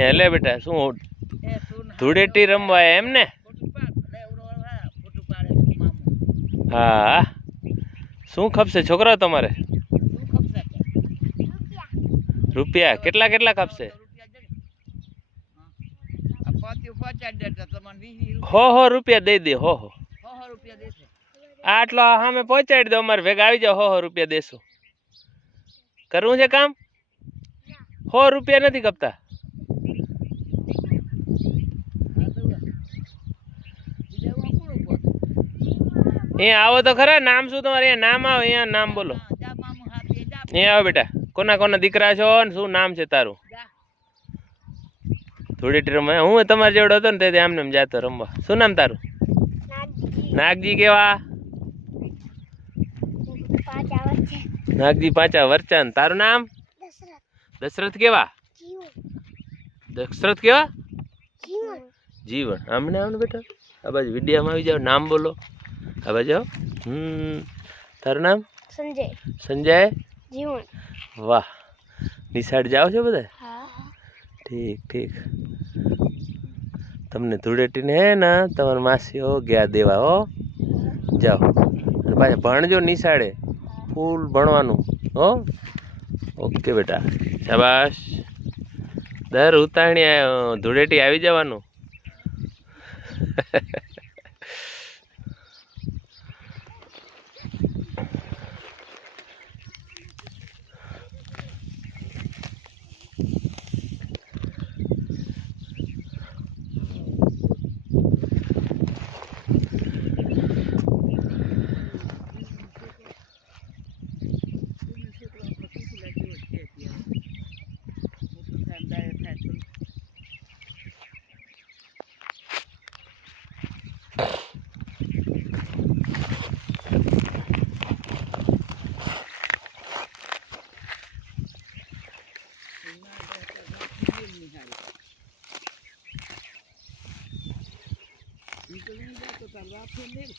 એ લે બેટા શું ધૂળેટી રમવા એમ ને? હા શું ખપશે છોકરા તમારે? રૂપિયા કેટલા કેટલા ખપશે? હો રૂપિયા દઈ દે હો આટલો સામે પહોંચાડી દો અમારે ભેગા આવી જાઓ હો રૂપિયા દેશું. કરવું છે કામ? 100 રૂપિયા નથી કપતા. અહીંયા આવો તો ખરા. નામ શું તમારે? અહીંયા નામ આવો, અહીંયા નામ બોલો. અહીંયા આવો બેટા. કોના કોના દીકરા છો ને શું નામ છે તારું? ધૂળેટી રમવા હું તમારે જેવડો હતો ને તે આમને એમ જાતો રમવા. શું નામ તારું? નાગજી. કેવા? નાગજી પાંચા વરચાન. તારું નામ? દશરથ. કેવા? દશરથ. કેવા? જીવન. આમને આવને બેટા આ બાજુ વિડીયામાં આવી જાવ. નામ બોલો. આ બાજુ આવો. તારું નામ? સંજય. સંજય જીવન. વાહ નિશાળ જાઓ છો બધા? ઠીક ઠીક. તમને ધૂળેટી ને હે ને તમારા માસીઓ ગયા દેવા હો. જાઓ અને પાછા ભણજો નિશાળે. ફૂલ ભણવાનું હો. ઓકે બેટા શાબાશ. દર ઉતાવળી ધૂળેટી આવી જવાનું. નીકળી જાય તો તાર વાત નહીં.